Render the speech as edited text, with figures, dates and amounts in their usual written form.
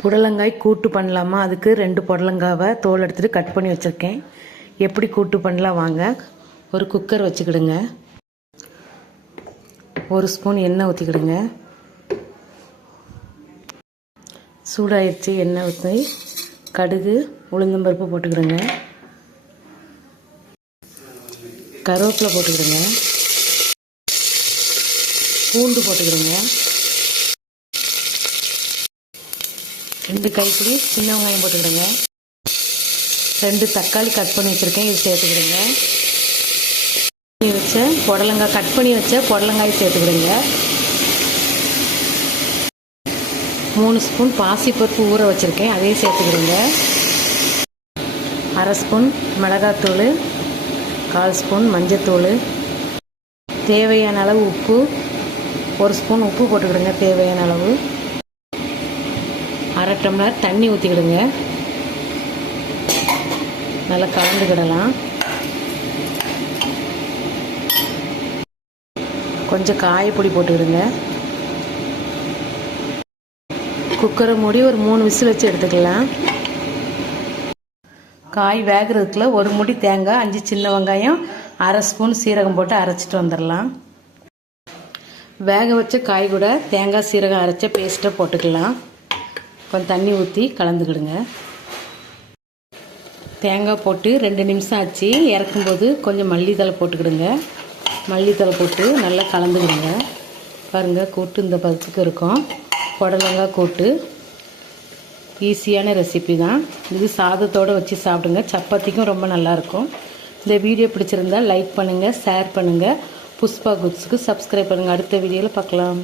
புடலங்காய் கூட்டு பண்ணலாமா? அதுக்கு 2 புடலங்காவை தோல் எடுத்துகிட்டு கட் பண்ணி வச்சுருக்கேன். எப்படி கூட்டு பண்ணலாம் வாங்க. ஒரு குக்கர் வச்சுக்கிடுங்க. 1 ஸ்பூன் எண்ணெய் ஊற்றிக்கிடுங்க. சூடாயிடுச்சு. எண்ணெய் ஊற்றி கடுகு உளுந்தம்பருப்பு போட்டுக்கிடுங்க. கருவேப்பிலை போட்டுக்கிடுங்க. பூண்டு போட்டுக்கிடுங்க. 2 கைப்பிடி சின்ன வெங்காயம் போட்டுக்கிடுங்க. 2 தக்காளி கட் பண்ணி வச்சுருக்கேன், இது சேர்த்துக்கிடுங்க. கட் பண்ணி வச்ச புடலங்காய் சேர்த்துக்கிடுங்க. 3 ஸ்பூன் பாசிப்பருப்பு ஊற வச்சுருக்கேன், அதையும் சேர்த்துக்கிடுங்க. 1/2 ஸ்பூன் மிளகாத்தூள், 1/4 ஸ்பூன் மஞ்சத்தூள், தேவையான அளவு உப்பு, 1 ஸ்பூன் உப்பு போட்டுக்கிடுங்க. தேவையான அளவு 1/2 டம்ளர் தண்ணி ஊற்றிக்கிடுங்க. நல்லா கலந்துக்கிடலாம். கொஞ்சம் காயப்பொடி போட்டுக்கிடுங்க. குக்கரை மூடி ஒரு 3 விசில் வச்சு எடுத்துக்கலாம். காய் வேகிறதுக்குள்ள 1 முடி தேங்காய், 5 சின்ன வெங்காயம், 1/2 ஸ்பூன் சீரகம் போட்டு அரைச்சிட்டு வந்துடலாம். வேக வச்ச காய் கூட தேங்காய் சீரகம் அரைச்ச பேஸ்ட்டை போட்டுக்கலாம். கொஞ்சம் தண்ணி ஊற்றி கலந்துக்கிடுங்க. தேங்காய் போட்டு 2 நிமிஷம் ஆச்சு. இறக்கும்போது கொஞ்சம் மல்லித்தழை போட்டுக்கிடுங்க. மல்லித்தழை போட்டு நல்லா கலந்துக்கிடுங்க. பாருங்கள், கூட்டு இந்த பதத்துக்கு இருக்கும். புடலங்காய் கூட்டு ஈஸியான ரெசிபி தான். இது சாதத்தோடு வச்சு சாப்பிடுங்க. சப்பாத்திக்கும் ரொம்ப நல்லாயிருக்கும். இந்த வீடியோ பிடிச்சிருந்தால் லைக் பண்ணுங்கள், ஷேர் பண்ணுங்கள். புஷ்பா குக்ஸுக்கு சப்ஸ்கிரைப் பண்ணுங்கள். அடுத்த வீடியோவில் பார்க்கலாம்.